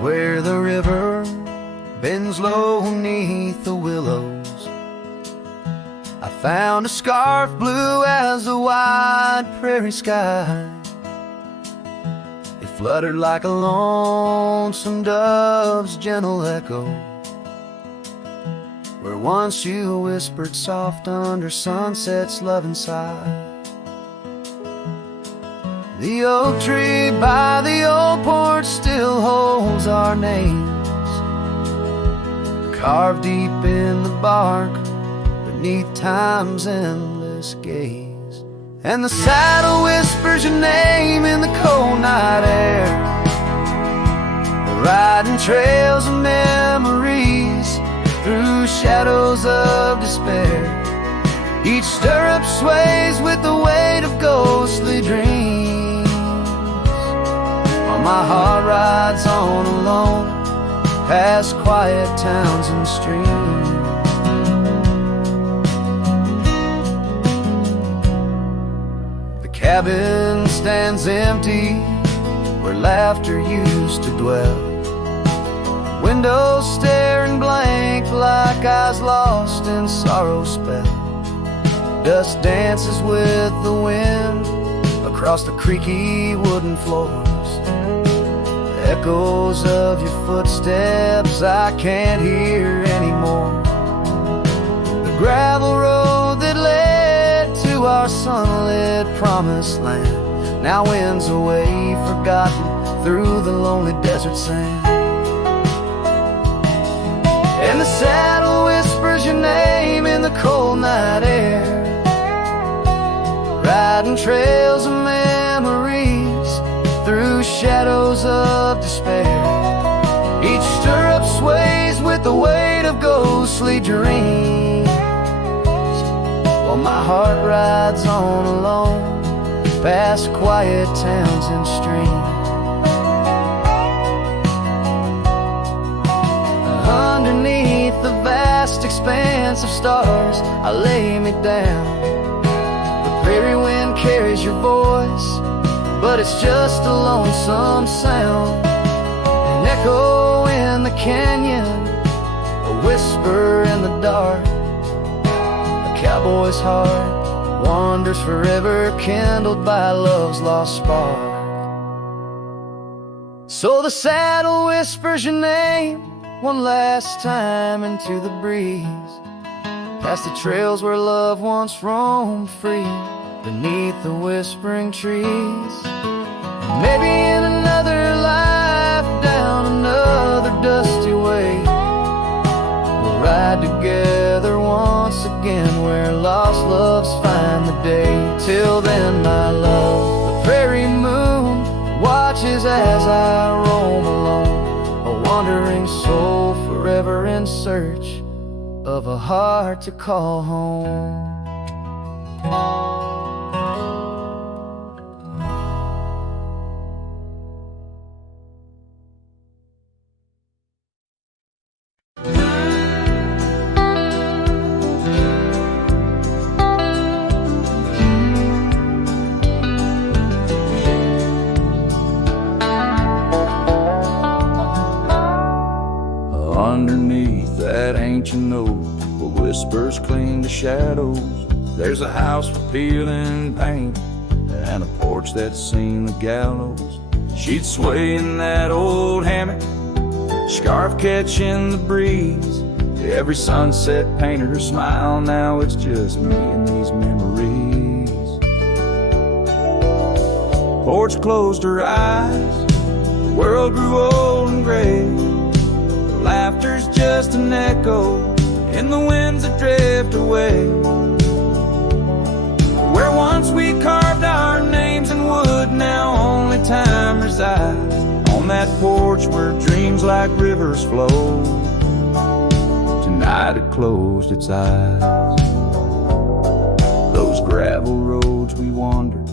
where the river bends low beneath the willows. I found a scarf blue as the wide prairie sky. It fluttered like a lonesome dove's gentle echo, where once you whispered soft under sunset's loving sigh. The oak tree by the old porch still holds our names, carved deep in the bark beneath time's endless gaze. And the saddle whispers your name in the cold night air, riding trails of memories through shadows of despair. Each stirrup sways with the weight of ghostly dreams, while my heart rides on alone past quiet towns and streams. The cabin stands empty where laughter used to dwell. Windows staring blank like eyes lost in sorrow's spell. Dust dances with the wind across the creaky wooden floors. Echoes of your footsteps I can't hear anymore. The gravel road that led to our sunlit promised land now winds away, forgotten through the lonely desert sand. And the saddle whispers your name in the cold night air, riding trails of memories through shadows of despair. Each stirrup sways with the weight of ghostly dreams, while my heart rides on alone past quiet towns and streams. Underneath the vast expanse of stars I lay me down. The prairie wind carries your voice, but it's just a lonesome sound. An echo in the canyon, a whisper in the dark. A cowboy's heart wanders forever, kindled by love's lost spark. So the saddle whispers your name one last time into the breeze, past the trails where love once roamed free beneath the whispering trees. Maybe in another life, down another dusty way, we'll ride together once again where lost loves find the day. Till then, my love, the prairie moon watches as I roam alone, a wandering soul forever in search of a heart to call home. Underneath that ancient oak where whispers cling to shadows, there's a house for peeling paint and a porch that's seen the gallows. She'd sway in that old hammock, scarf catching the breeze. Every sunset painted her smile, now it's just me and these memories. Porch closed her eyes, the world grew old and gray. Laughter's just an echo in the winds that drift away. Where once we carved our names in wood, now only time resides. On that porch where dreams like rivers flow, tonight it closed its eyes. Those gravel roads we wandered,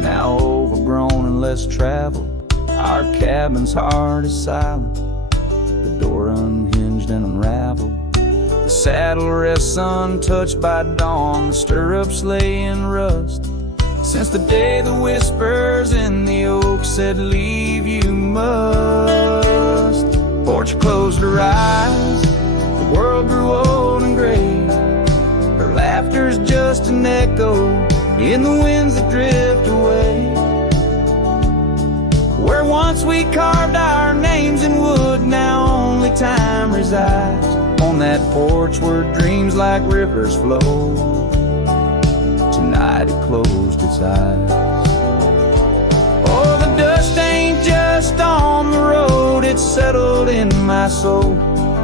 now overgrown and less traveled. Our cabin's heart is silent, the door unhinged and unraveled. The saddle rests untouched by dawn, the stirrups lay in rust. since the day the whispers in the oak said leave you must. Porch closed her eyes, the world grew old and gray. Her laughter's just an echo in the winds that drift away. Where once we carved our names in wood, now only time resides. On that porch where dreams like rivers flow, tonight it closed its eyes. Oh, the dust ain't just on the road, it's settled in my soul.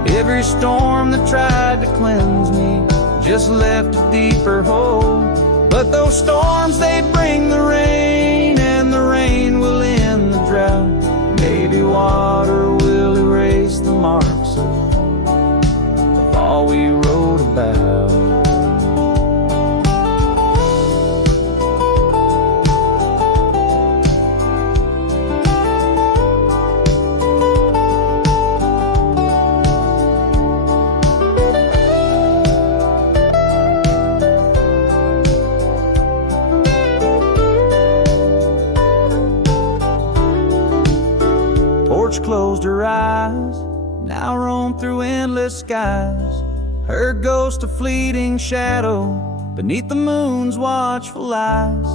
Every storm that tried to cleanse me just left a deeper hole. But those storms, they bring the rain, and the rain will end the drought. Maybe water will erase the marks of all we wrote about. Closed her eyes, now roam through endless skies. Her ghost a fleeting shadow beneath the moon's watchful eyes.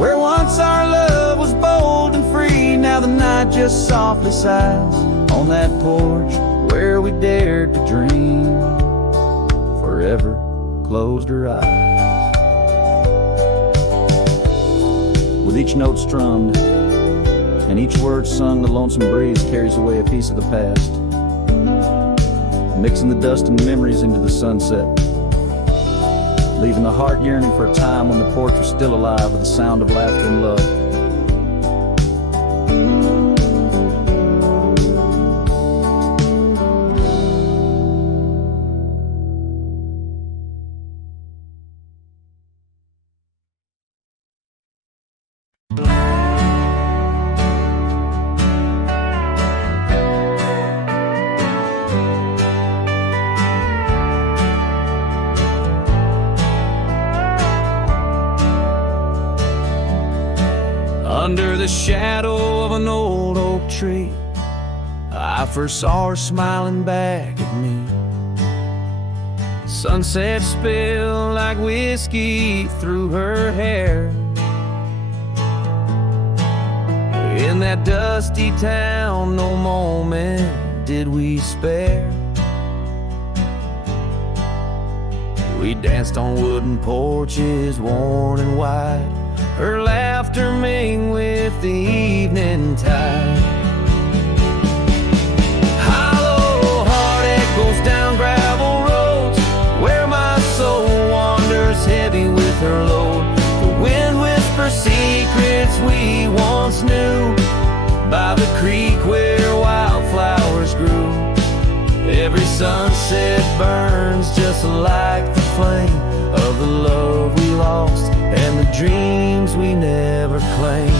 Where once our love was bold and free, now the night just softly sighs. On that porch where we dared to dream, forever closed her eyes. With each note strummed and each word sung, the lonesome breeze carries away a piece of the past, mixing the dust and memories into the sunset, leaving the heart yearning for a time when the porch was still alive with the sound of laughter and love. Under the shadow of an old oak tree, I first saw her smiling back at me. Sunset spilled like whiskey through her hair. In that dusty town, no moment did we spare. We danced on wooden porches, worn and wide, her laughter mingled with the evening tide. Hollow heart echoes down gravel roads, where my soul wanders heavy with her load. The wind whispers secrets we once knew, by the creek where wildflowers grew. Every sunset burns just like the flame of the love we lost and the dreams we never claimed.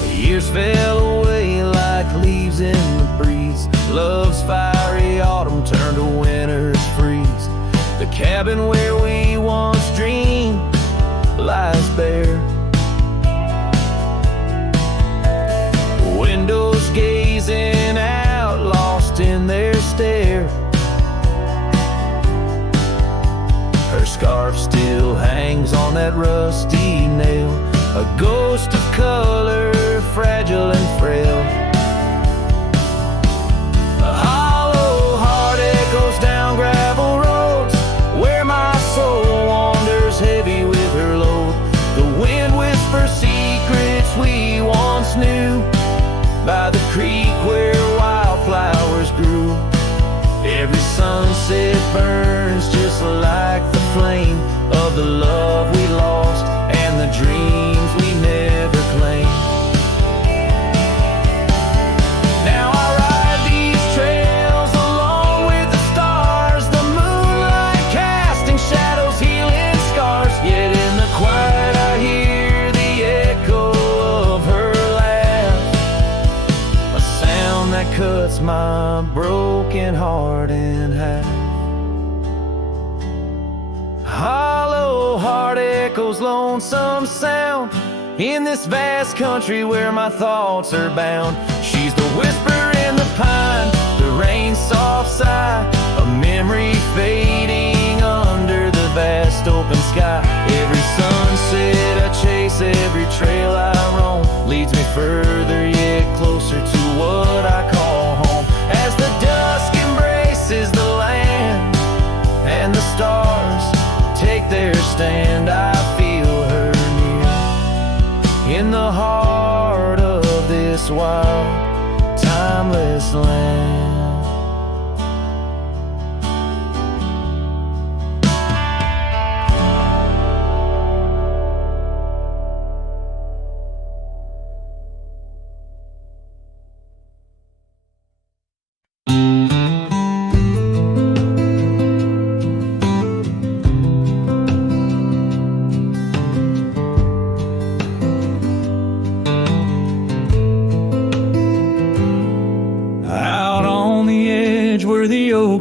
The years fell away like leaves in the breeze. Love's fiery autumn turned to winter's freeze. The cabin where we once dreamed lies bare. Windows gazing out, lost in their stare. Her scarf still hangs on that rusty nail, a ghost of color, fragile and frail. A hollow heart echoes down gravel roads, where my soul wanders heavy with her load. The wind whispers secrets we once knew, by the creek where wildflowers grew. Every sunset burns just like the flame of the love we lost and the dreams we never claimed. Now I ride these trails along with the stars, the moonlight casting shadows, healing scars. Yet in the quiet I hear the echo of her laugh, a sound that cuts my broken heart in half. hollow heart echoes lonesome sound in this vast country where my thoughts are bound. She's the whisper in the pine, the rain's soft sigh, a memory fading under the vast open sky. Every sunset I chase, every trail I roam, leads me further yet closer to what I call home. As the dusk embraces the land and the stars take their stand, I feel her near in the heart of this wild, timeless land.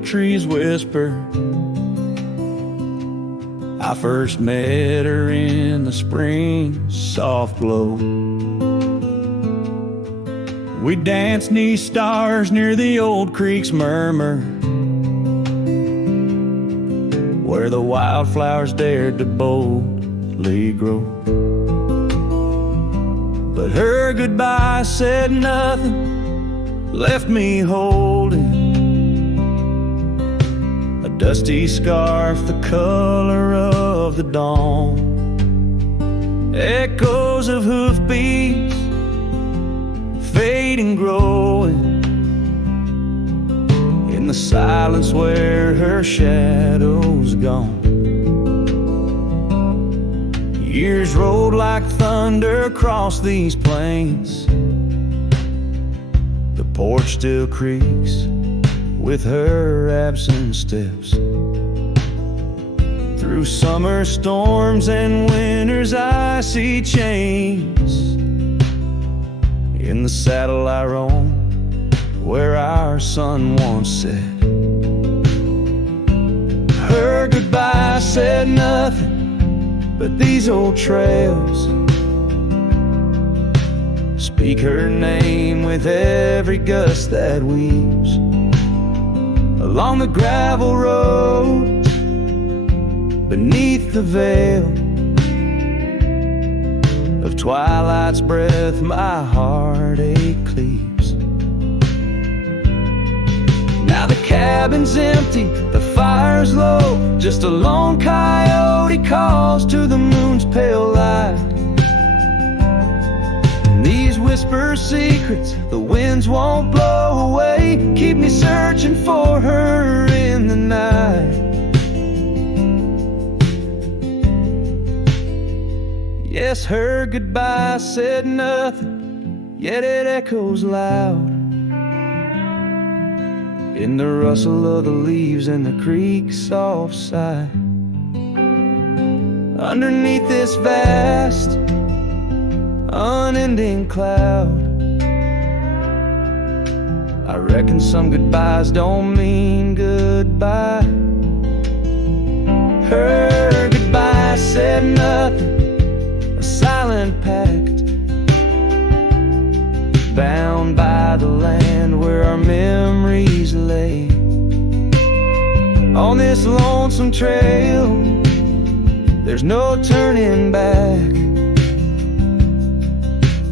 Trees whisper. I first met her in the spring soft glow. We danced 'neath stars near the old creek's murmur, where the wildflowers dared to boldly grow. But her goodbye said nothing, left me holding dusty scarf, the color of the dawn. Echoes of hoofbeats, fading, growing in the silence where her shadow's gone. Years rolled like thunder across these plains. The porch still creaks with her absent steps. Through summer storms and winter's icy chains, in the saddle I roam, where our sun once set. Her goodbye said nothing, but these old trails speak her name with every gust that weaves along the gravel road, beneath the veil of twilight's breath, my heartache cleaves. Now the cabin's empty, the fire's low, just a lone coyote calls to the moon's pale light. And these whisper secrets the winds won't blow away, keep me searching for her in the night. Yes, her goodbye said nothing, yet it echoes loud in the rustle of the leaves and the creek's soft sigh. Underneath this vast, unending cloud, I reckon some goodbyes don't mean goodbye. Her goodbye said nothing, a silent pact, bound by the land where our memories lay. On this lonesome trail, there's no turning back.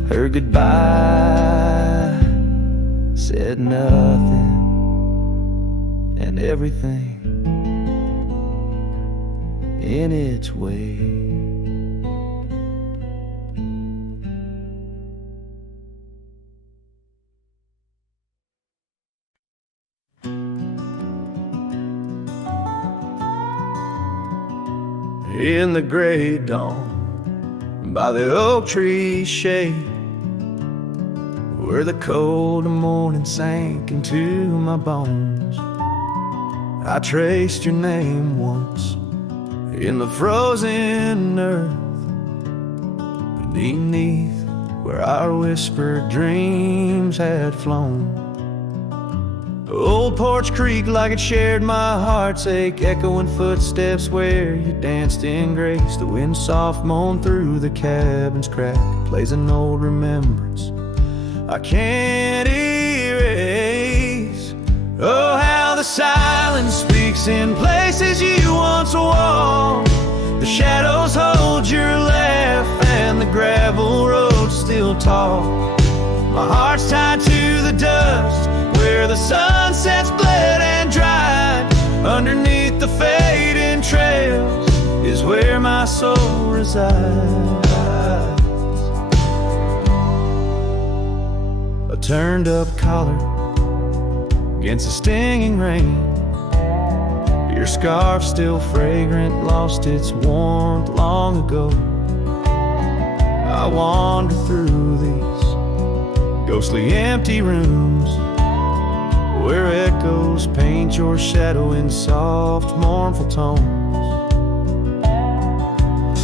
Her goodbye said nothing, and everything in its way. In the gray dawn, by the oak tree's shade, where the cold morning sank into my bones, I traced your name once in the frozen earth, beneath where our whispered dreams had flown. Old Porch Creek like it shared my heart's ache, echoing footsteps where you danced in grace. The wind soft moaned through the cabin's crack, plays an old remembrance I can't erase. Oh, how the silence speaks in places you once walked. The shadows hold your laugh and the gravel road still talk. My heart's tied to the dust where the sunsets bled and dried. Underneath the fading trails is where my soul resides. A turned up collar against the stinging rain. Your scarf still fragrant, lost its warmth long ago. I wander through these ghostly empty rooms where echoes paint your shadow in soft, mournful tones.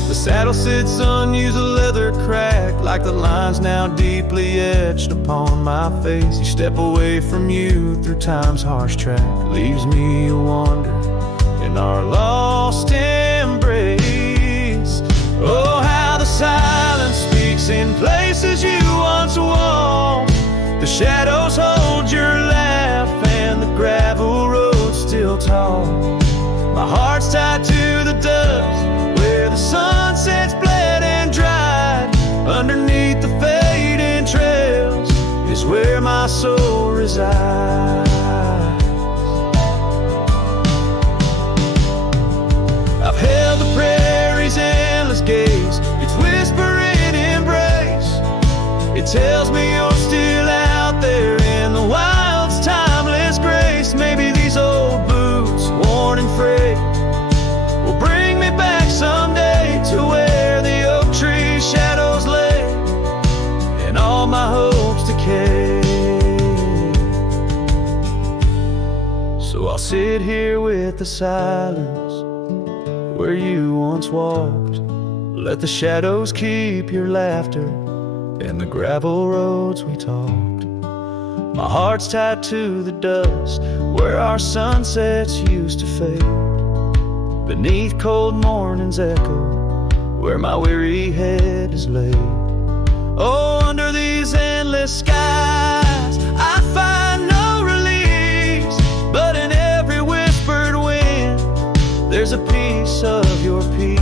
The saddle sits unused, a leather crack, like the lines now deeply etched upon my face. You step away from you through time's harsh track, leaves me a wander in our lost embrace. Oh, how the silence speaks in places you once walked. The shadows hold your laugh and the gravel road still tall. My heart's tied to the dust where the sunsets bled and dried. Underneath the fading trails is where my soul resides. I've held the prairie's endless gaze, its whispering embrace. It tells me you're still out there in the wild's timeless grace. Maybe these old boots, worn and frayed, will bring me back someday to where the oak tree shadows lay and all my hopes decay. So I'll sit here with the silence where you once walked. Let the shadows keep your laughter and the gravel roads we talked. My heart's tied to the dust where our sunsets used to fade. Beneath cold morning's echo where my weary head is laid. Oh, under these endless skies I find no release, but in every whispered wind there's a piece of your peace.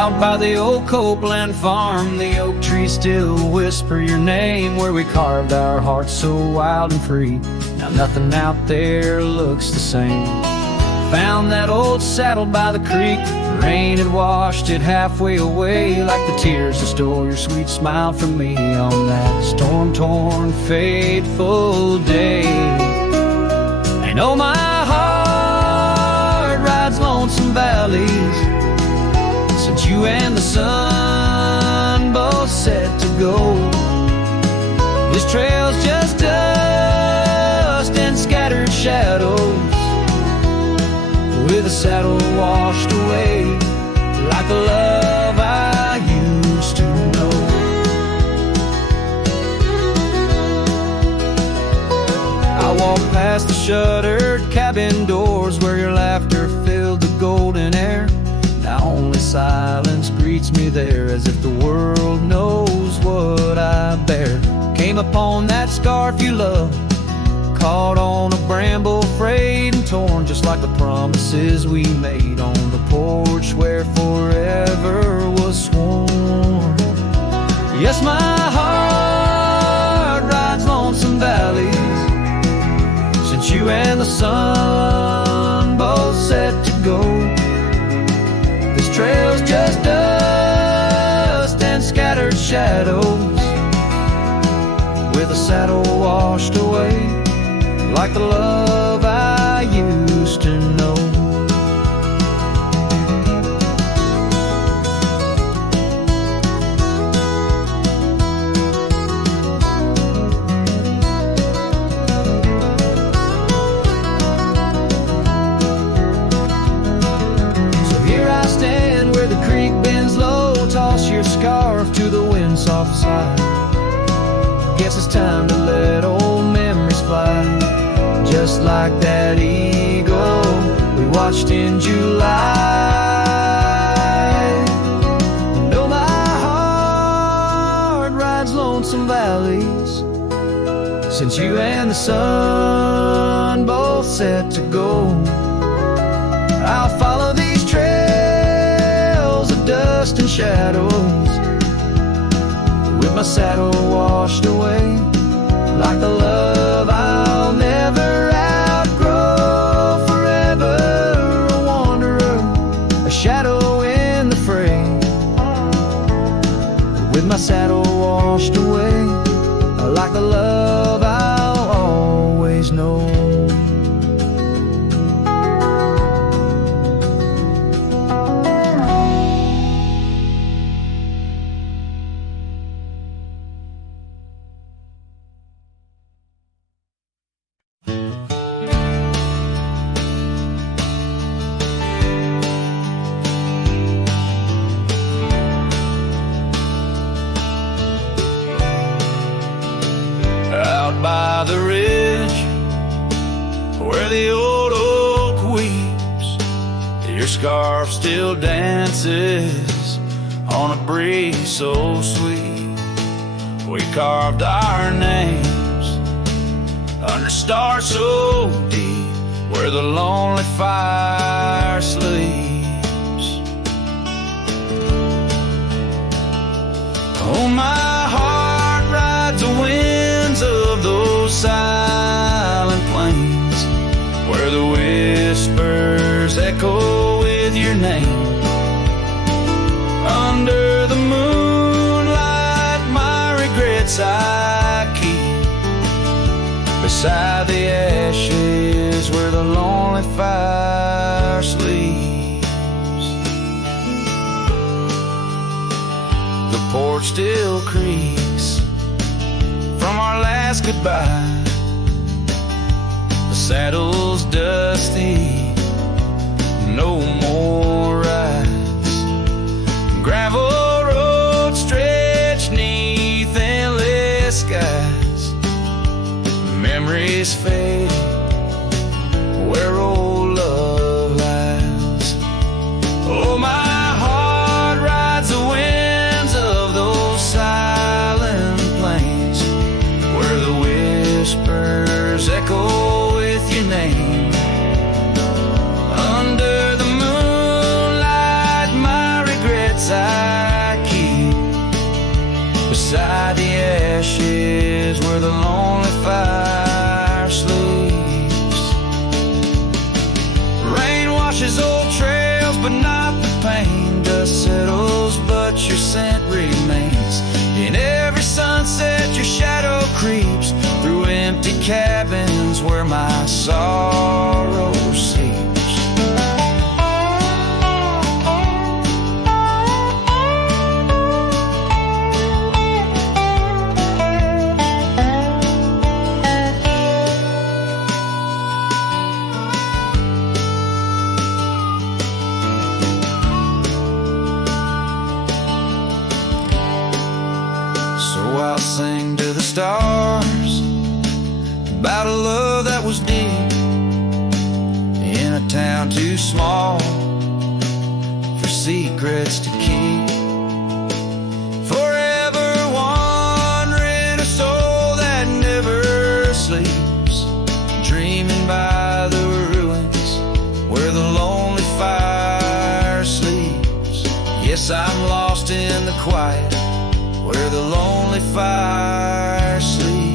Out by the old Copeland farm, the oak trees still whisper your name, where we carved our hearts so wild and free. Now nothing out there looks the same. Found that old saddle by the creek, the rain had washed it halfway away, like the tears that stole your sweet smile from me on that storm-torn, fateful day. And oh, my heart rides lonesome valleys since you and the sun both set to go. This trail's just dust and scattered shadows, with a saddle washed away, like the love I used to know. I walk past the shuttered cabin doors where your laughter filled the golden air. Now only silence greets me there, as if the world knows what I bear. Came upon that scarf you love, caught on a bramble, frayed and torn, just like the promises we made on the porch where forever was sworn. Yes, my heart rides lonesome valleys since you and the sun both set to go. This trail's just dust and scattered shadows, with a saddle washed away, like the love I used to know. the wind's soft sigh. Guess it's time to let old memories fly. Just like that eagle we watched in July. And oh, my heart rides lonesome valleys since you and the sun both set to go. I'll follow these trails of dust and shadows, with my saddle washed away, like the love I'll never outgrow. Forever a wanderer, a shadow in the fray, with my saddle washed away, like the love I'll always know. By the ridge where the old oak weeps, your scarf still dances on a breeze so sweet. We carved our names under stars so deep, where the lonely fire sleeps. Oh, my heart rides the winds of those silent plains, where the whispers echo with your name. Under the moonlight, my regrets I keep beside the ashes where the lonely fire sleeps. The porch still creaks from our last goodbye. The saddle's dusty, no more rides. Gravel roads stretch neath endless skies. Memories fade where old love lies. Oh, my heart rides the winds of those silent plains, where the whispers echo with your name. Under the moonlight, my regrets I keep beside the ashes where the lonely fire sleeps. Rain washes old trails, but not the pain. Dust settles, but your scent remains. In every sunset, your shadow creeps through empty cabins where my sorrow sleeps. So I'll sing to the stars about a love that was deep in a town too small for secrets to keep. Forever wandering, a soul that never sleeps, dreaming by the ruins where the lonely fire sleeps. Yes, I'm lost in the quiet where the lonely fire sleeps.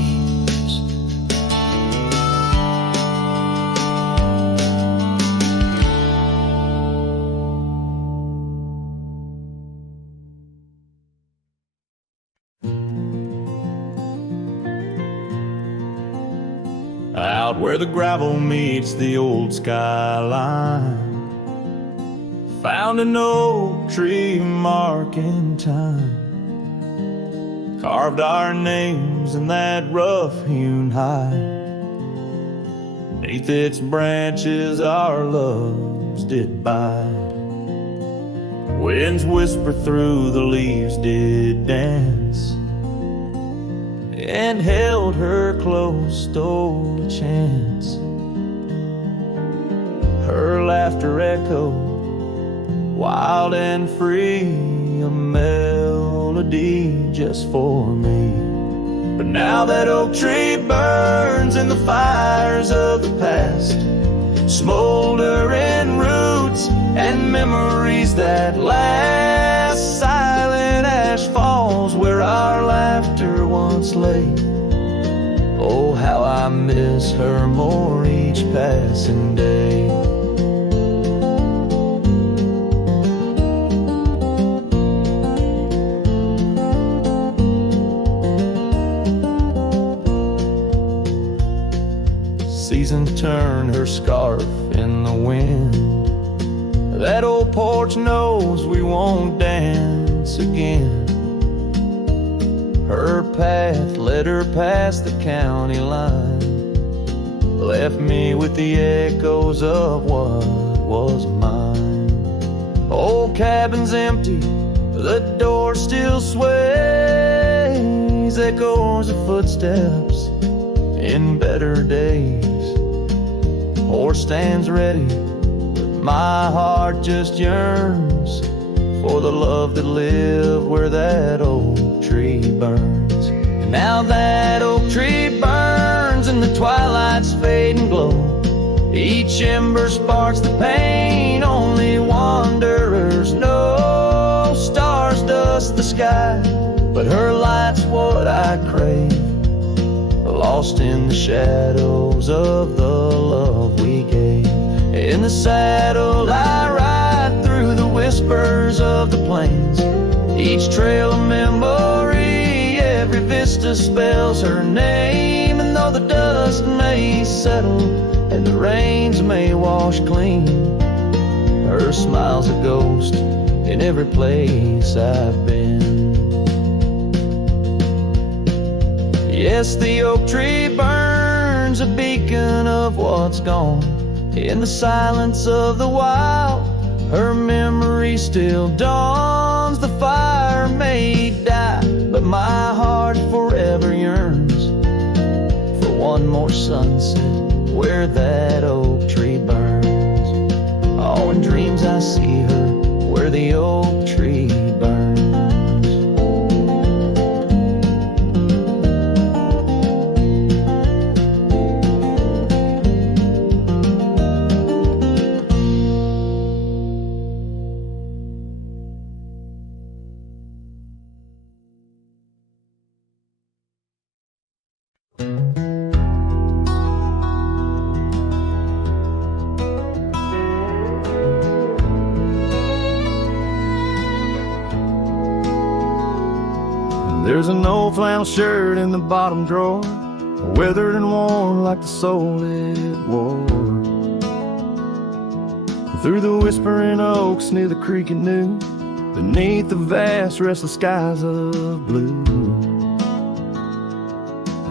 Out where the gravel meets the old skyline, found an oak tree mark in time, carved our names in that rough-hewn hide. Neath its branches our loves did bide. Winds whisper through the leaves did dance and held her close, stole a chance. Her laughter echoed wild and free, a melody just for me. But now that oak tree burns in the fires of the past, smoldering roots and memories that last. Silent ash falls where our laughter once lay. Oh, how I miss her more each passing day. Seasons turn her scarf in the wind. That old porch knows we won't dance again. Her path led her past the county line, left me with the echoes of what was mine. Old cabin's empty, the door still sways, echoes of footsteps in better days. Horse stands ready, my heart just yearns for the love that lived where that oak tree burns. And now that oak tree burns and the twilight's fading glow, each ember sparks the pain only wanderers know. Stars dust the sky, but her light's what I crave, lost in the shadows of the love we gave. In the saddle I ride through the whispers of the plains, each trail a memory, every vista spells her name. And though the dust may settle and the rains may wash clean, her smile's a ghost in every place I've been. Yes, the oak tree burns, a beacon of what's gone. In the silence of the wild, her memory still dawns. The fire may die, but my heart forever yearns for one more sunset where that oak tree burns. Oh, in dreams I see her where the oak tree burns. There's an old flannel shirt in the bottom drawer, weathered and worn like the soul it wore. Through the whispering oaks near the creek it knew, beneath the vast restless skies of blue,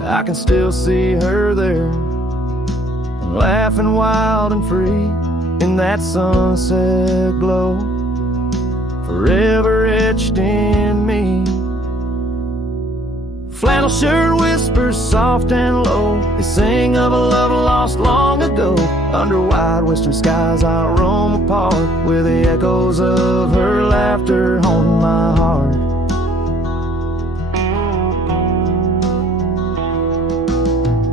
I can still see her there, laughing wild and free in that sunset glow, forever etched in me. Flannel shirt whispers soft and low, they sing of a love lost long ago. Under wide western skies I'll roam apart, with the echoes of her laughter haunting my heart.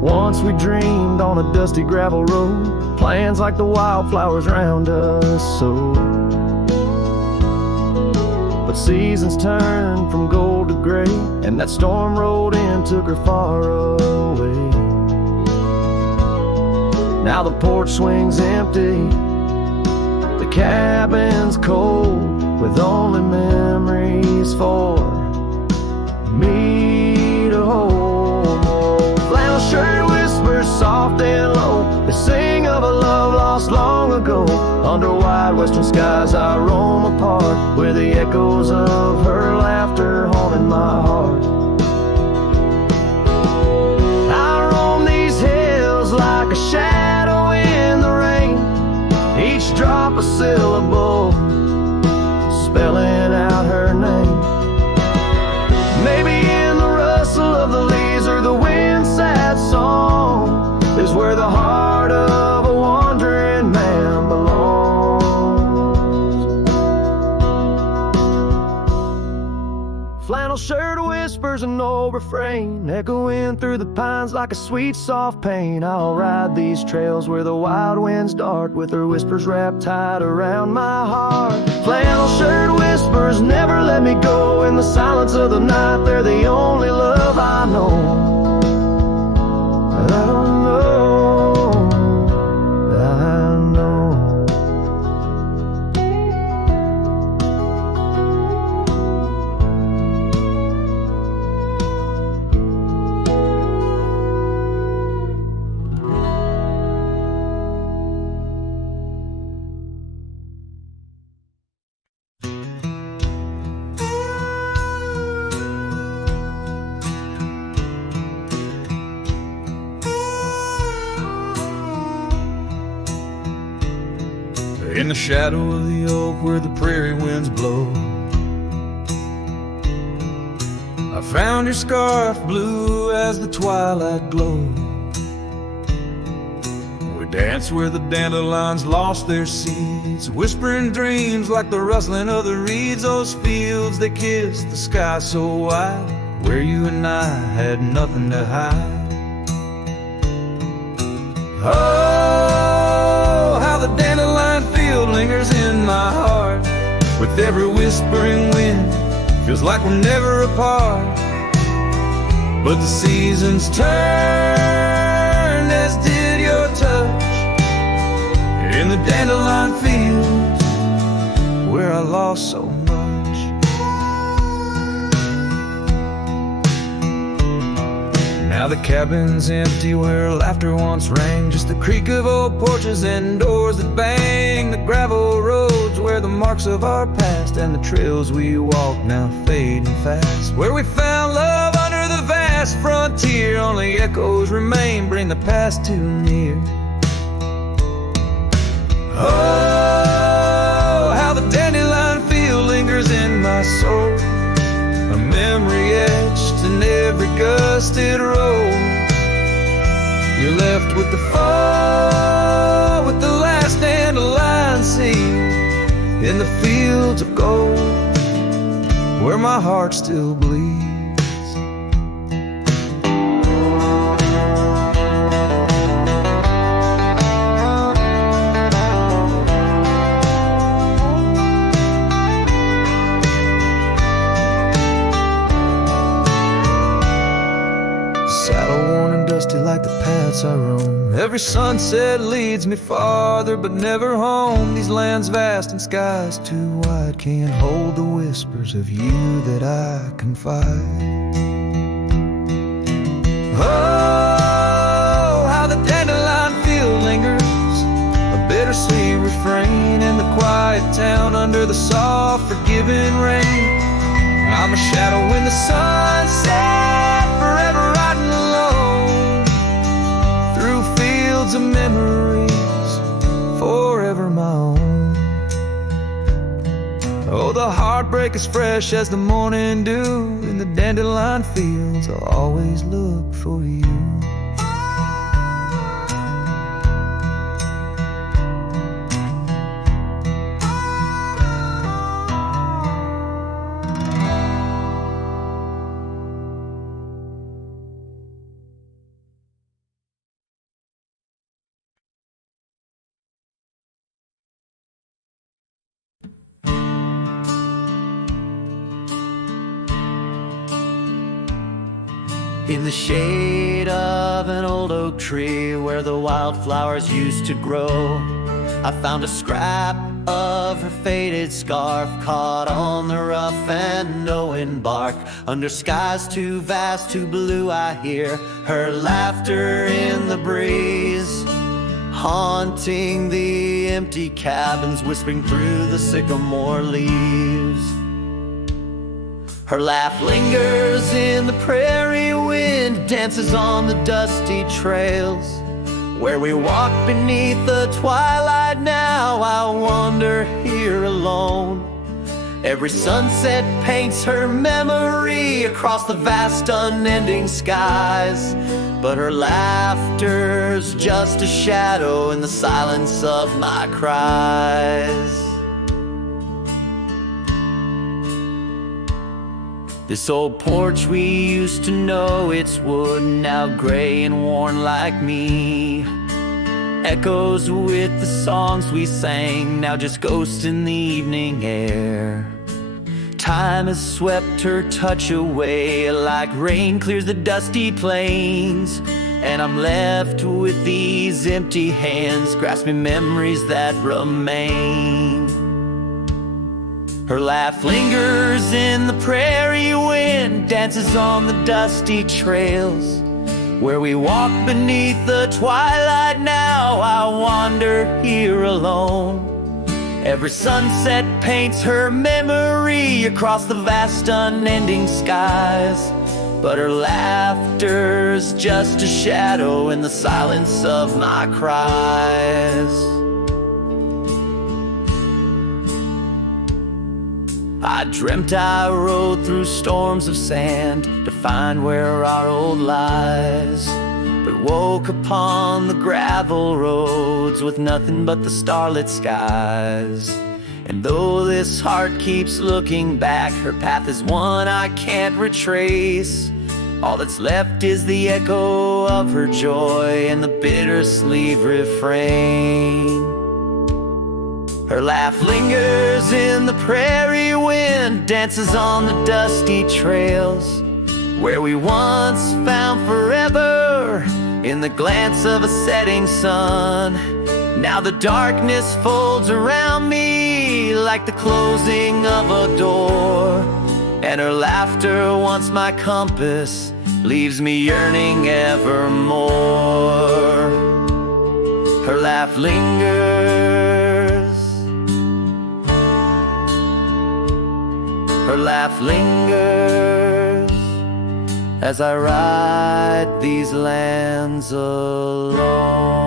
Once we dreamed on a dusty gravel road, plans like the wildflowers round us so. But seasons turned from gold to gray, and that storm rolled in, took her far away. Now the porch swings empty, the cabin's cold, with only memories for me to hold. Flannel shirt whispers soft and low, they sing of a love lost long ago. Under wide western skies I roam apart, where the echoes of her laughter haunted my heart. I roam these hills like a shadow in the rain, each drop a syllable, spelling out her name. whispers and no refrain, echoing through the pines like a sweet soft pain. I'll ride these trails where the wild winds dart, with her whispers wrapped tight around my heart. Flannel shirt whispers never let me go. In the silence of the night, they're the only love I know. I don't know, I know. In the shadow of the oak where the prairie winds blow, I found your scarf blue as the twilight glowed. We danced where the dandelions lost their seeds, whispering dreams like the rustling of the reeds. Those fields that kissed the sky so wide, where you and I had nothing to hide. Oh, how the dandelion field lingers in my heart. With every whispering wind, feels like we're never apart. But the seasons turned, as did your touch, in the dandelion fields where I lost so much. Now the cabin's empty where laughter once rang, just the creak of old porches and doors that bang. The gravel roads where the marks of our past, and the trails we walk now fading fast. Where we found love under the vast frontier, only echoes remain, bring the past too near. Oh, how the dandelion field lingers in my soul, a memory etched in every gusted road. You're left with the fall, with the last dandelion seed, in the fields of gold, where my heart still bleeds. Like the paths I roam, every sunset leads me farther, but never home. These lands vast and skies too wide can't hold the whispers of you that I confide. Oh, how the dandelion field lingers, a bittersweet refrain in the quiet town under the soft forgiving rain. I'm a shadow in the sunset, forever riding alone through fields of memories, forever my own. Oh, the heartbreak is fresh as the morning dew, in the dandelion fields I'll always look for you. In the shade of an old oak tree where the wildflowers used to grow, I found a scrap of her faded scarf caught on the rough and knowing bark. Under skies too vast, too blue, I hear her laughter in the breeze, haunting the empty cabins, whispering through the sycamore leaves. Her laugh lingers in the prairie wind, dances on the dusty trails where we walk beneath the twilight. Now I wander here alone. Every sunset paints her memory across the vast unending skies, but her laughter's just a shadow in the silence of my cries. This old porch we used to know, it's wood, now gray and worn like me. Echoes with the songs we sang, now just ghosts in the evening air. Time has swept her touch away, like rain clears the dusty plains. And I'm left with these empty hands, grasping memories that remain. Her laugh lingers in the prairie wind, dances on the dusty trails. Where we walk beneath the twilight now, I wander here alone. Every sunset paints her memory across the vast unending skies. But her laughter's just a shadow in the silence of my cries. I dreamt I rode through storms of sand to find where our old lies, but woke upon the gravel roads with nothing but the starlit skies. And though this heart keeps looking back, her path is one I can't retrace. All that's left is the echo of her joy and the bittersweet refrain. Her laugh lingers in the prairie wind, dances on the dusty trails. Where we once found forever in the glance of a setting sun. Now the darkness folds around me like the closing of a door. And her laughter, once my compass, leaves me yearning evermore. Her laugh lingers. Her laugh lingers as I ride these lands alone.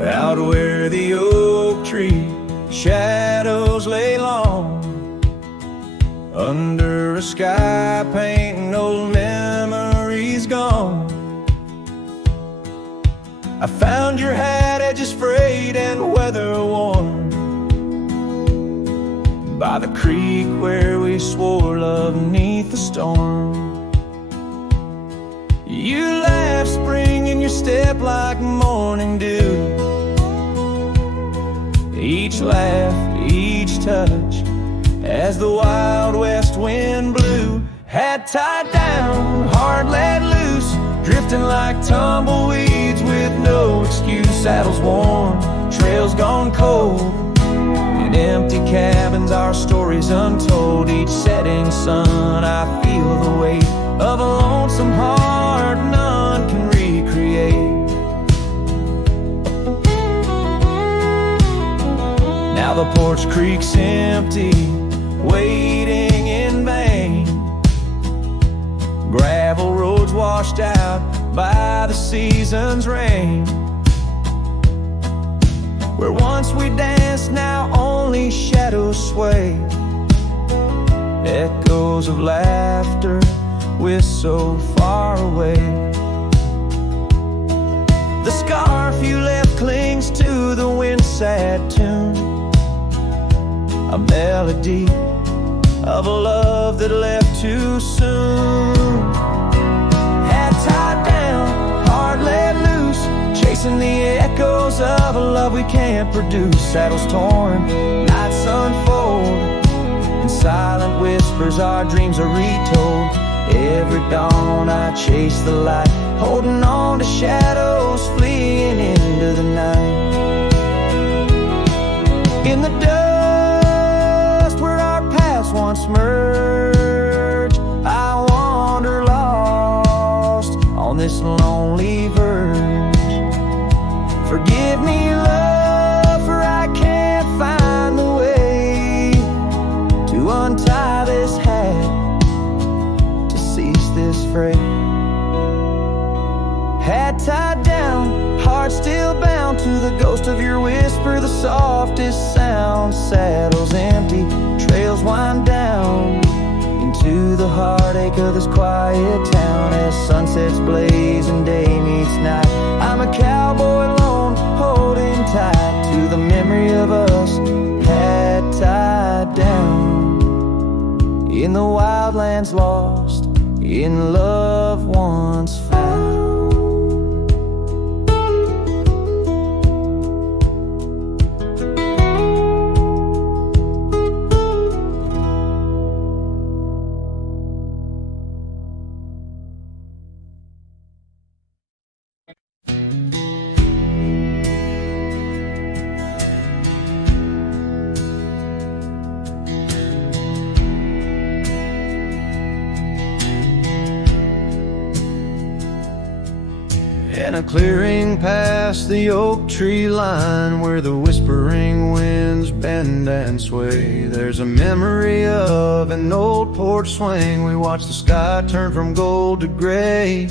Out where the oak tree shadows lay long, under a sky painting old memories gone. I found your hat edges frayed and weather worn, by the creek where we swore love neath the storm. You laughed spring in your step like morning dew. Each laugh, each touch, as the wild west wind blew. Hat tied down, heart let loose, drifting like tumbleweeds with no excuse. Saddles worn, trails gone cold, in empty cabins our stories untold. Each setting sun I feel the weight of a lonesome heart none can recreate. Now the porch creek's empty, waiting in vain. Gravel roads washed out by the season's rain. Where once we danced, now only shadows sway. Echoes of laughter we're so far away. The scarf you left clings to the wind's sad tune, a melody of a love that left too soon. Hat tied down, heart let loose, chasing the echoes of a love we can't produce. Saddles torn, nights unfold, in silent whispers our dreams are retold. Every dawn I chase the light, holding on to shadows fleeing into the night. In the dust where our paths once merged, I wander lost on this lonely verge. Forgive me, love, for I can't find the way to untie this hat, to cease this fray. Hat tied down, heart still bound to the ghost of your whisper. The softest sound. Saddles empty, trails wind down into the heartache of this quiet town. As sunsets blaze and day meets night, I'm a cowboy alone, holding tight to the memory of us had tied down in the wildlands, lost in love once found. In a clearing past the oak tree line, where the whispering winds bend and sway, there's a memory of an old porch swing. We watch the sky turn from gold to gray.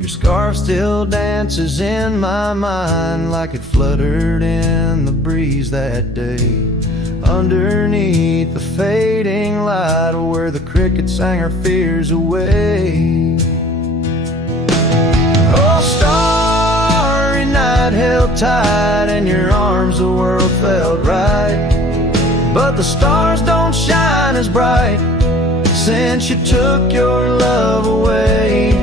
Your scarf still dances in my mind like it fluttered in the breeze that day. Underneath the fading light, where the cricket sang her fears away. Oh, starry night, held tight in your arms, the world felt right. But the stars don't shine as bright since you took your love away.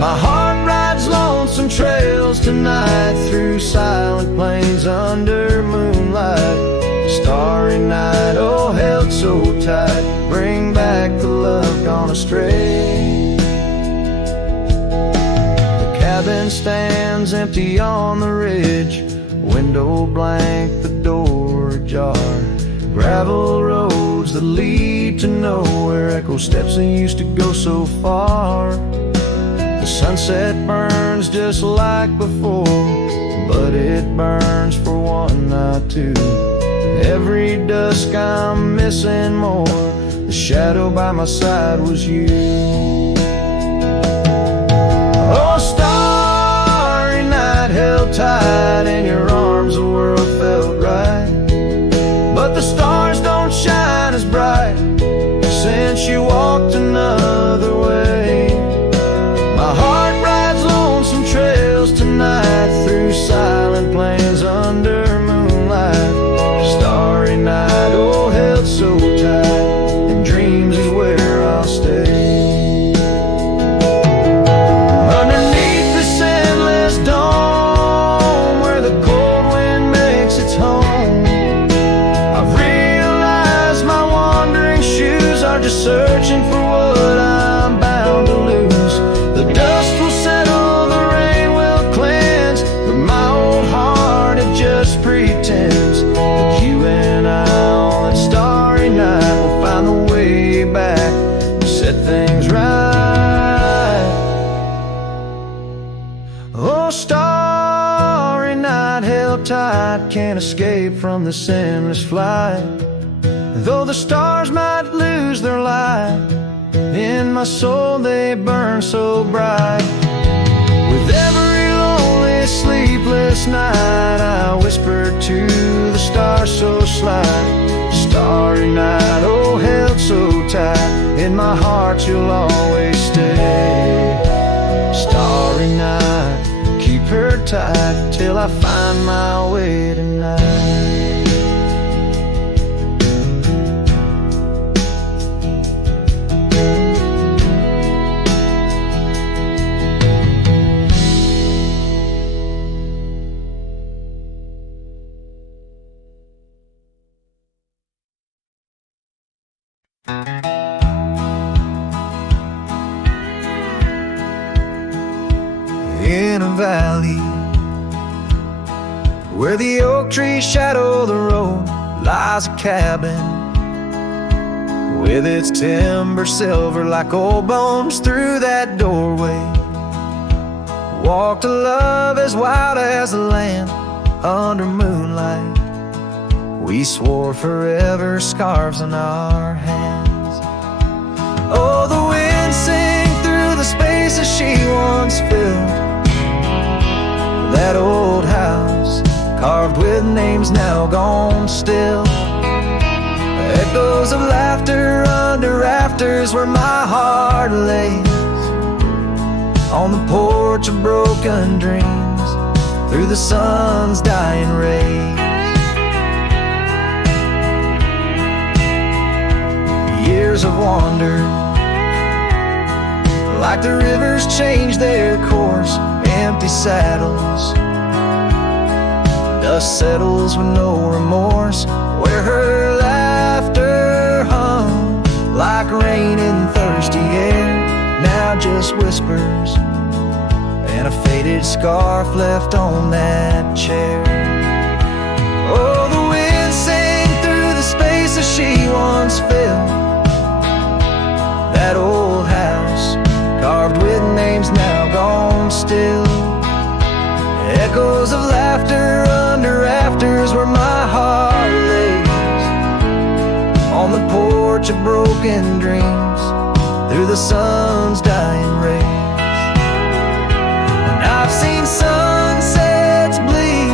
My heart rides lonesome trails tonight, through silent plains under moonlight. Starry night, oh, held so tight, bring back the love gone astray. Cabin stands empty on the ridge, window blank, the door ajar. Gravel roads that lead to nowhere, echo steps that used to go so far. The sunset burns just like before, but it burns for one, not two. Every dusk I'm missing more, the shadow by my side was you. Oh, starry night, held tight in your arms, the world felt right. But the stars don't shine as bright since you walked another way. My heart rides lonesome trails tonight, through silent plains under moonlight. Starry night, oh, held so tight, and dreams is where I'll stay. Searching for what I'm bound to lose. The dust will settle, the rain will cleanse, but my old heart, it just pretends that you and I on that starry night will find the way back and set things right. Oh, starry night, held tight, can't escape from this endless flight. Though the stars might lose their light, in my soul they burn so bright. With every lonely, sleepless night, I whisper to the stars so slight. Starry night, oh, held so tight, in my heart you'll always stay. Starry night, keep her tight till I find my way tonight. In a valley where the oak trees shadow the road, lies a cabin with its timber silver like old bones. Through that doorway walked a love as wild as the land under moonlight. We swore forever, scarves in our hands. Oh, the wind sang through the spaces she once filled. That old house carved with names now gone still. Echoes of laughter under rafters where my heart lays, on the porch of broken dreams through the sun's dying rays. Years have wandered like the rivers change their course, empty saddles. Dust settles with no remorse, where her laughter hung like rain in thirsty air, now just whispers and a faded scarf left on that chair. Oh, the wind sang through the spaces she once filled, that old house carved with names now gone still. Echoes of laughter under rafters where my heart lays, on the porch of broken dreams through the sun's dying rays. And I've seen sunsets bleed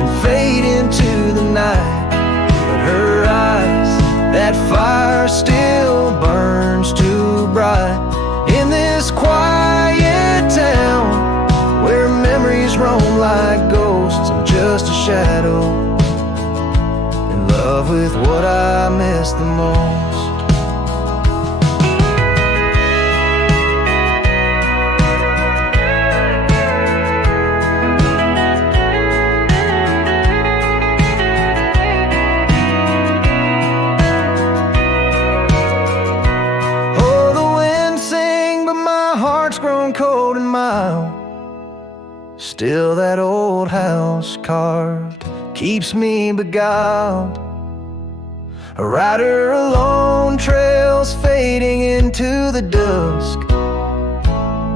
and fade into the night, but her eyes, that fire still burns too bright. In this quiet town where memories roam like ghosts, I'm just a shadow, in love with what I miss the most. Oh, the wind sang, but my heart's grown cold and mild. Still that old house carved keeps me beguiled. A rider alone, trails fading into the dusk.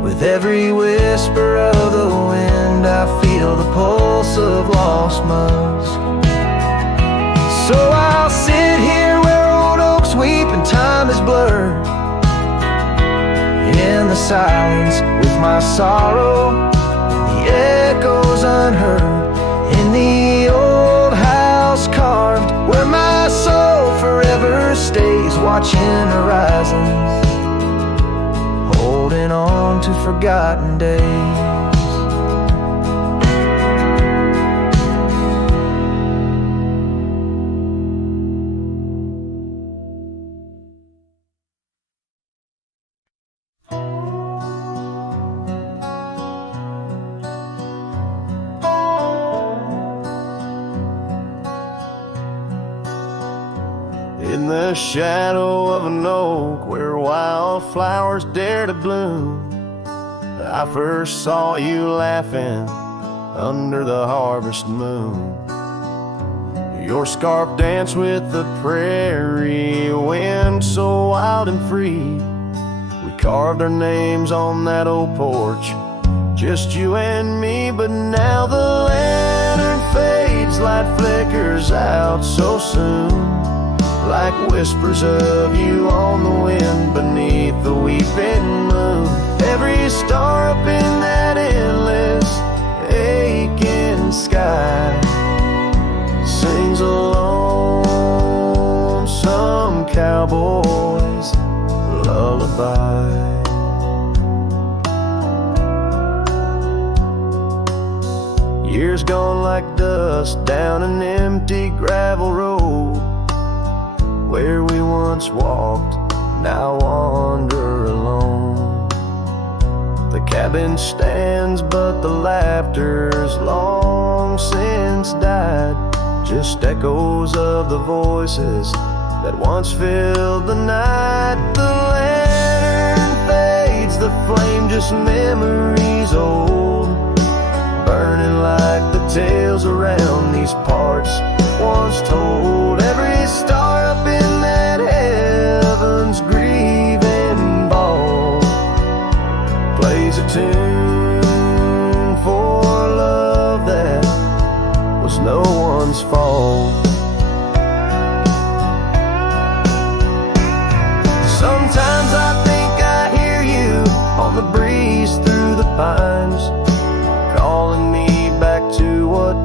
With every whisper of the wind, I feel the pulse of lost musk. So I'll sit here where old oaks weep and time is blurred, in the silence with my sorrow, echoes unheard, in the old house carved where my soul forever stays, watching horizons, holding on to forgotten days. In the shadow of an oak where wildflowers dare to bloom, I first saw you laughing under the harvest moon. Your scarf danced with the prairie wind so wild and free. We carved our names on that old porch, just you and me. But now the lantern fades, light flickers out so soon, like whispers of you on the wind beneath the weeping moon. Every star up in that endless aching sky sings a lonesome cowboy's lullaby. Years gone like dust down an empty gravel road, where we once walked, now wander alone. The cabin stands, but the laughter's long since died, just echoes of the voices that once filled the night. The lantern fades, the flame just memories old, burning like the tales around these parts once told. Every star up in that heaven's grieving ball plays a tune for love that was no one's fault. Sometimes I think I hear you on the breeze through the pines, calling me back to what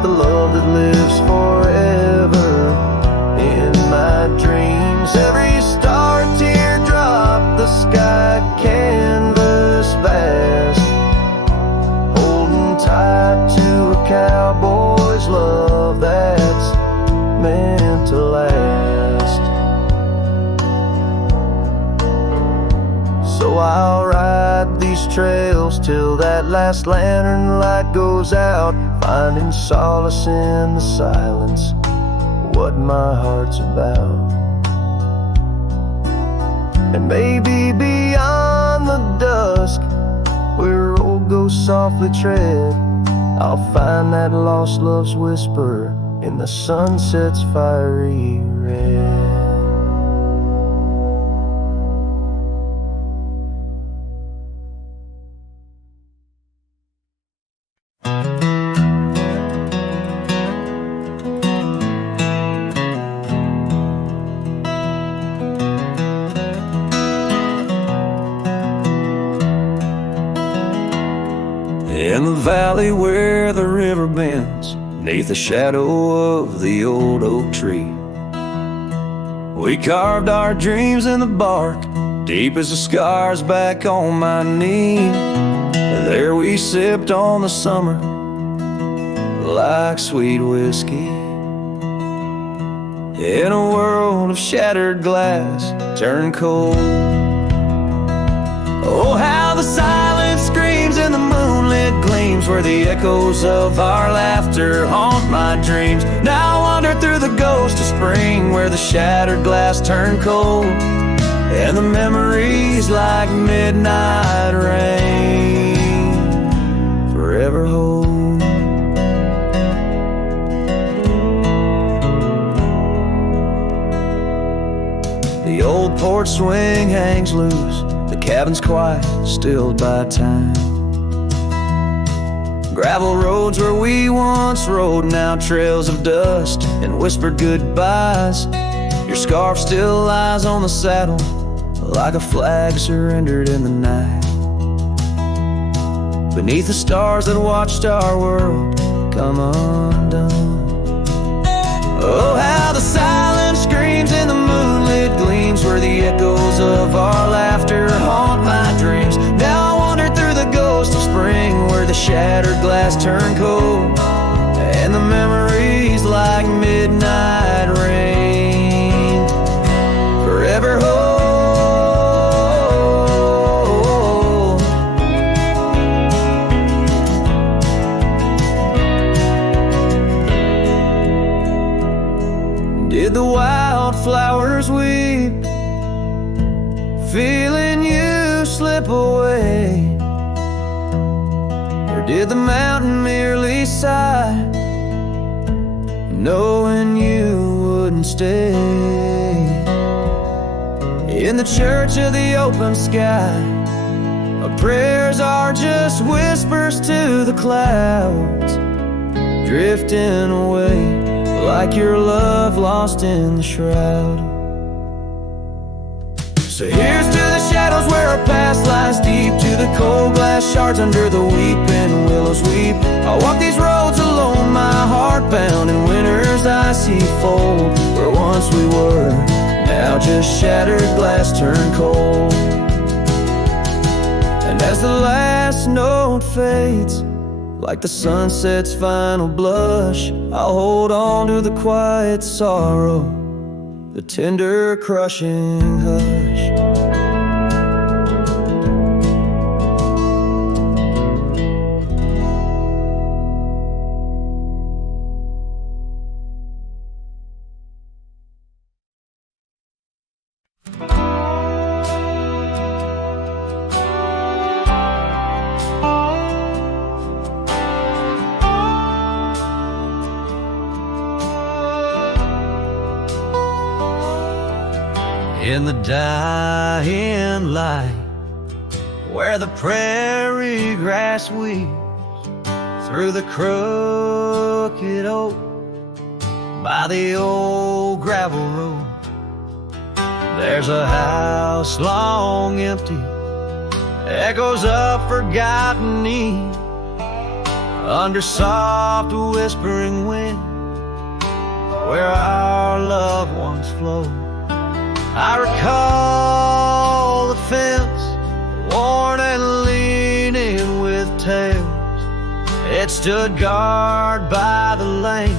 like the love that lives forever in my dreams. Every star, teardrop, the sky canvas vast, holding tight to a cowboy's love that's meant to last. So I'll ride these trails till that last lantern light goes out, finding solace in the silence, what my heart's about. And maybe beyond the dusk, where road goes softly tread, I'll find that lost love's whisper in the sunset's fiery red. In the valley where the river bends, neath the shadow of the old oak tree, we carved our dreams in the bark, deep as the scars back on my knee. There we sipped on the summer like sweet whiskey, in a world of shattered glass turned cold. Oh, how the silence screams and the moonlit gleams, where the echoes of our laughter haunt my dreams. Now I wander through the ghost of spring, where the shattered glass turned cold, and the memories like midnight rain forever hold. The old porch swing hangs loose, the cabin's quiet, stilled by time. Gravel roads where we once rode, now trails of dust and whispered goodbyes. Your scarf still lies on the saddle, like a flag surrendered in the night, beneath the stars that watched our world come undone. Oh, how the silence screams and the moonlit gleams, where the echoes of our laughter haunt my dreams. Now I wander through the ghost of spring, where the shattered glass turned cold, and the memories like midnight rain forever hold. Did the wildflowers weep, feeling you slip away? Or did the mountain merely sigh, knowing you wouldn't stay? In the church of the open sky, our prayers are just whispers to the clouds, drifting away like your love lost in the shroud. So here's to the shadows where our past lies deep, to the cold glass shards under the weeping willows weep. I walk these roads alone, my heart bound in winter's icy fold, where once we were, now just shattered glass turned cold. And as the last note fades, like the sunset's final blush, I'll hold on to the quiet sorrow, the tender crushing hush. In the dying light, where the prairie grass weaves through the crooked oak by the old gravel road, there's a house long empty, echoes of forgotten need, under soft whispering wind, where our loved ones flow. I recall the fence, worn and leaning with tails. It stood guard by the lane,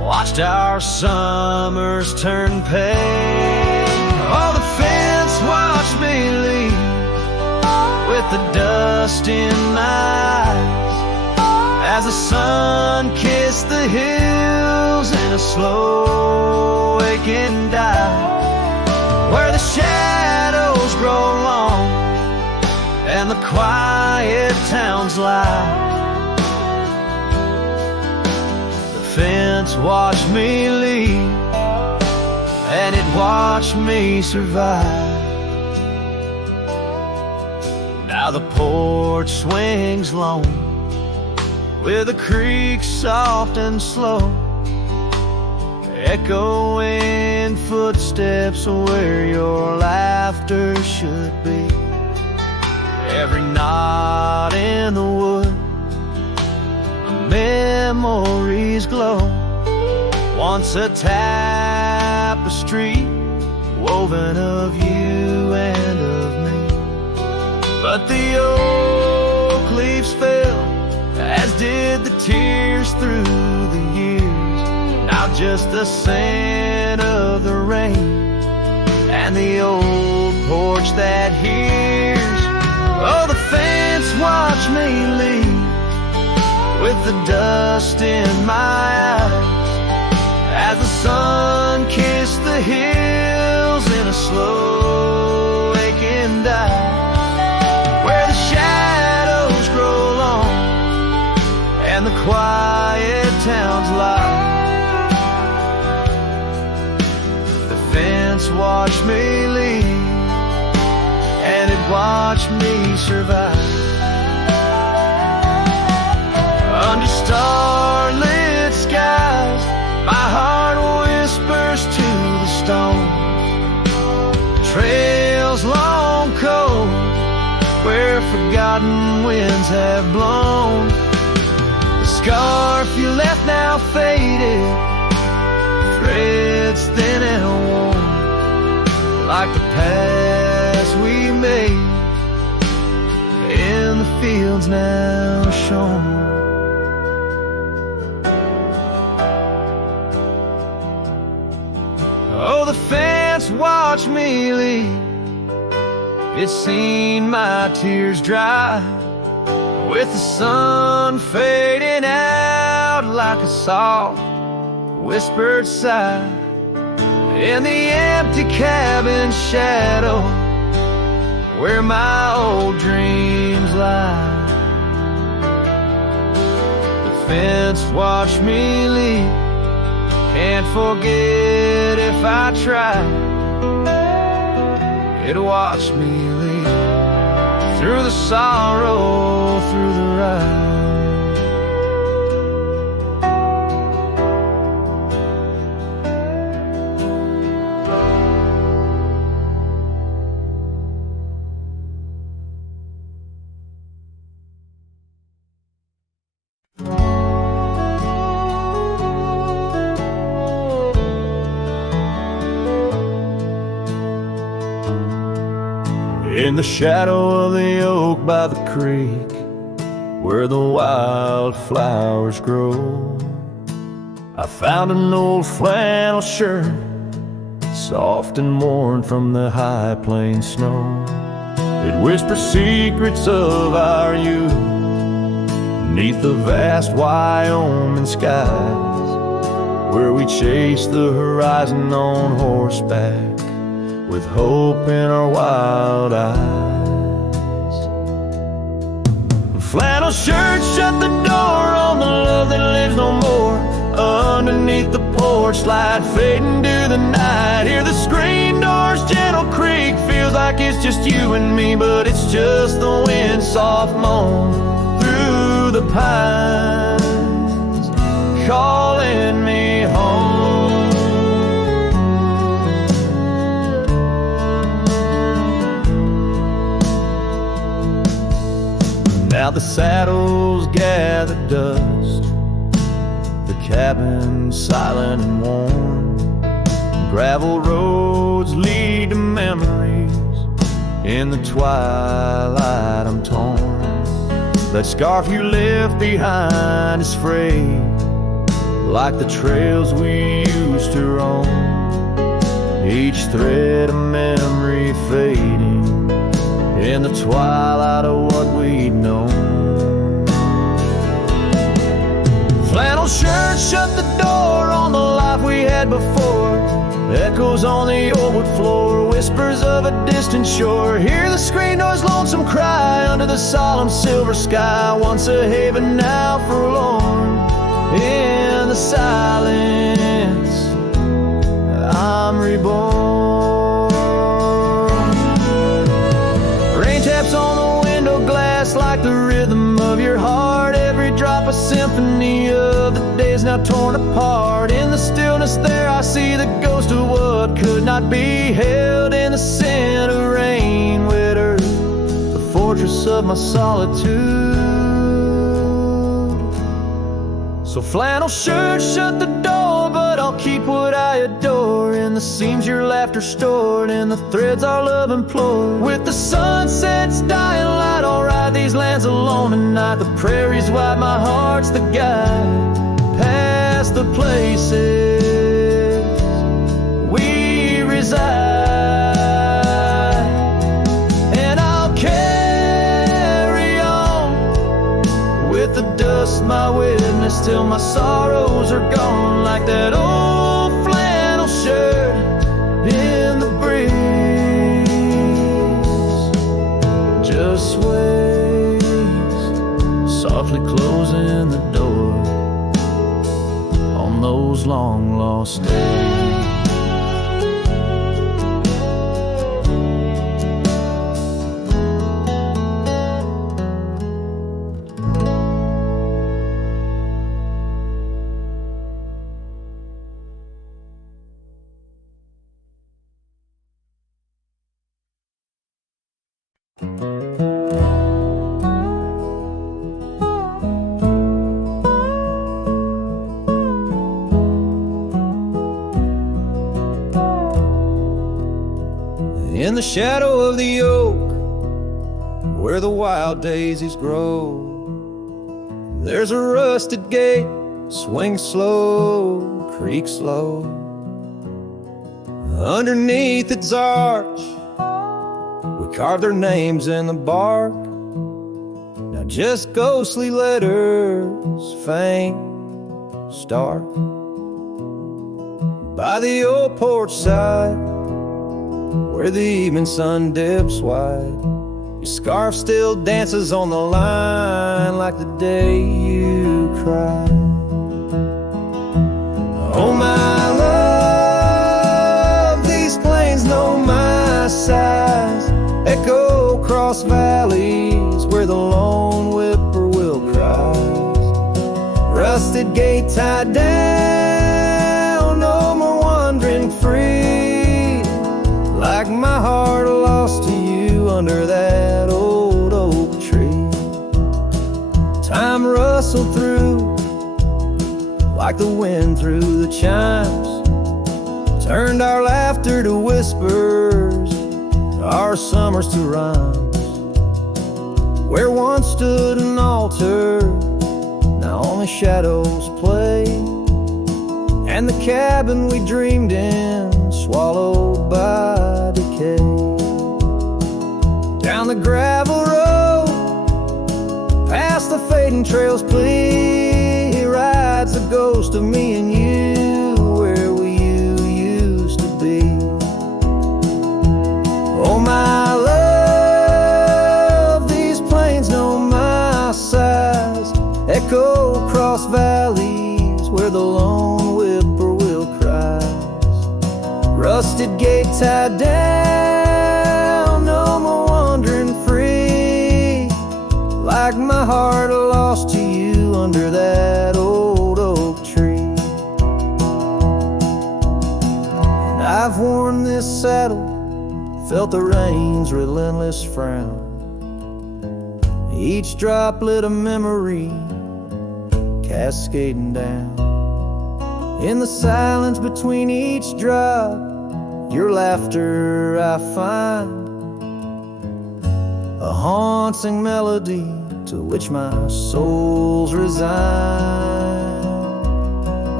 watched our summers turn pale. Oh, the fence watched me leave with the dust in my eyes, as the sun kissed the hills in a slow waking dive, where the shadows grow long and the quiet towns lie. The fence watched me leave, and it watched me survive. Now the porch swings lone, with a creak soft and slow, echoing footsteps where your laughter should be. Every knot in the wood, memories glow, once a tapestry woven of you and of me. But the oak leaves fell, as did the tears through the years. Now just the scent of the rain and the old porch that hears. Oh, the fence watched me leave with the dust in my eyes, as the sun kissed the hills in a slow waking dive, where the shadows grow long and the quiet towns lie. The fence watched me leave, and it watched me survive. Under starlit skies, my heart whispers to the stone. Trails long cold, where forgotten winds have blown. The scarf you left now faded, threads thin and worn, like the paths we made in the fields now shown. Oh, the fence watched me leave, it's seen my tears dry, with the sun fading out like a soft whispered sigh, in the empty cabin shadow where my old dreams lie. The fence watched me leave, can't forget if I try. It watched me leave, through the sorrow, through the ride. In the shadow of the oak by the creek, where the wildflowers grow, I found an old flannel shirt, soft and worn from the high plains snow. It whispers secrets of our youth, neath the vast Wyoming skies, where we chased the horizon on horseback, with hope in our wild eyes. Flannel shirt shut the door on the love that lives no more. Underneath the porch light fading to the night, hear the screen door's gentle creak, feels like it's just you and me, but it's just the wind soft moan through the pines, calling me home. Now the saddles gather dust, the cabin silent and warm. Gravel roads lead to memories. In the twilight I'm torn. That scarf you left behind is frayed, like the trails we used to roam. Each thread of memory fading in the twilight of what we'd known. Flannel shirt shut the door on the life we had before. Echoes on the old wood floor, whispers of a distant shore. Hear the screen door's lonesome cry under the solemn silver sky. Once a haven, now forlorn. In the silence, I'm reborn. Rain taps on the window glass like the rhythm of your heart. Every drop a symphony of the days now torn apart. In the stillness there I see the ghost of what could not be held. In the scent of rain, wet earth, the fortress of my solitude. So flannel shirt, shut the door, but I'll keep what I adore. In the seams your laughter stored, in the threads our love implored. With the sunset's dying light, I'll ride these lands alone tonight. The prairie's wide, my heart's the guide, past the places we reside. And I'll carry on with the dust my witness till my sorrows are gone. Like that old flannel shirt in the breeze, just sways, softly closing the door on those long lost days. In the shadow of the oak, where the wild daisies grow, there's a rusted gate, swing slow, creak slow. Underneath its arch, we carve their names in the bark. Now just ghostly letters, faint, stark. By the old porch side, where the evening sun dips wide, your scarf still dances on the line like the day you cried. Oh my love, these plains know my size. Echo across valleys where the lone whippoorwill cries. Rusted gate tied down, no more wandering free. Like my heart lost to you under that old oak tree. Time rustled through like the wind through the chimes, turned our laughter to whispers, our summers to rhymes. Where once stood an altar, now only shadows play, and the cabin we dreamed in swallowed by decay. Down the gravel road, past the fading trails plea, rides the ghost of me and you, where we used to be. Oh my love, these plains know my size. Echo across valleys where the lone whippoorwill cries. Rusted gate tied down, no more wandering free. Like my heart lost to you under that old oak tree. And I've worn this saddle, felt the rain's relentless frown. each droplet a memory cascading down. In the silence between each drop, your laughter I find, a haunting melody to which my soul's resigned.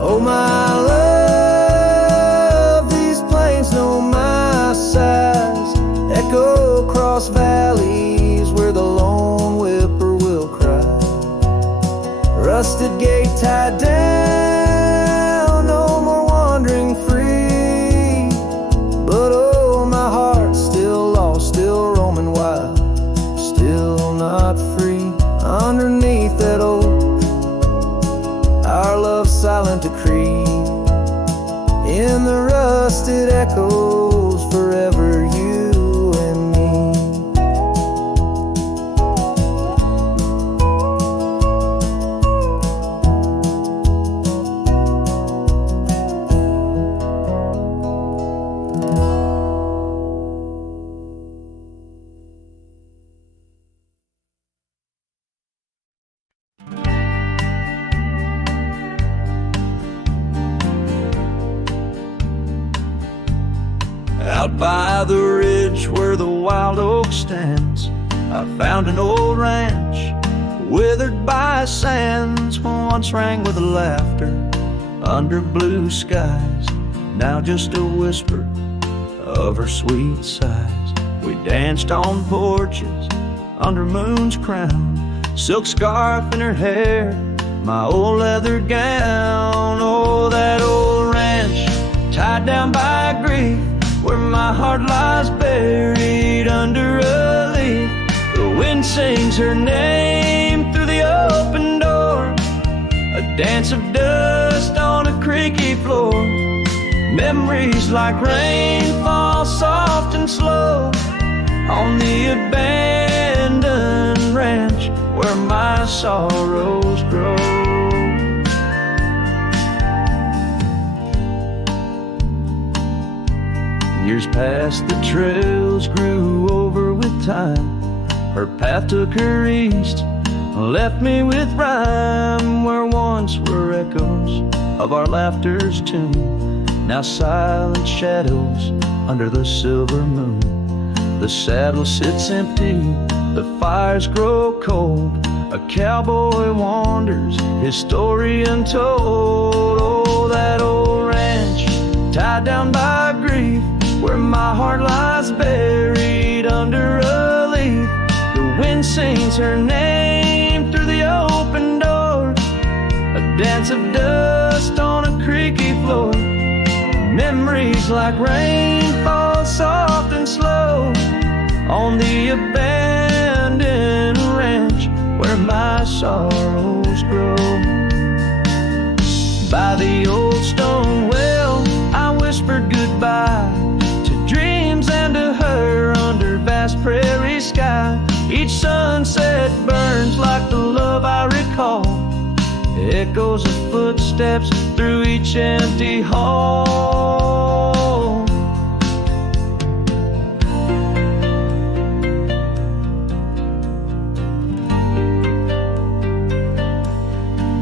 Oh my love, these plains know my sighs, echo across valleys where the lone whippoorwill cry. Rusted gate tied down, no more wandering free. But oh, my heart's still lost, still roaming wild, still not free. Underneath that oak, our love's silent decree. In the rusted echoes, forever you and me. Out by the ridge where the wild oak stands, I found an old ranch, withered by sands. Once rang with laughter under blue skies, now just a whisper of her sweet sighs. We danced on porches under moon's crown, silk scarf in her hair, my old leather gown. Oh, that old ranch tied down by grief, where my heart lies buried under a leaf. The wind sings her name through the open door, a dance of dust on a creaky floor. Memories like rain fall soft and slow on the abandoned ranch where my sorrows grow. Years past, the trails grew over with time. Her path took her east, left me with rhyme. Where once were echoes of our laughter's tune, now silent shadows under the silver moon. The saddle sits empty, the fires grow cold. A cowboy wanders, his story untold. Oh, that old ranch tied down by grief, where my heart lies buried under a leaf. The wind sings her name through the open door, a dance of dust on a creaky floor. Memories like rain fall soft and slow on the abandoned ranch where my sorrows grow. By the old stone well, I whispered goodbye to dreams and to her under vast prairie sky. Each sunset burns like the love I recall, echoes of footsteps through each empty hall.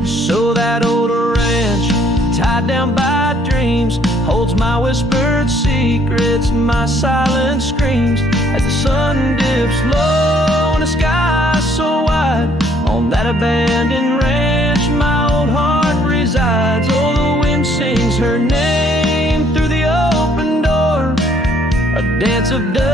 So that old ranch tied down by dreams holds my whispered secrets, my silent screams. As the sun dips low in a sky so wide, on that abandoned ranch my old heart resides. Oh, the wind sings her name through the open door, a dance of dust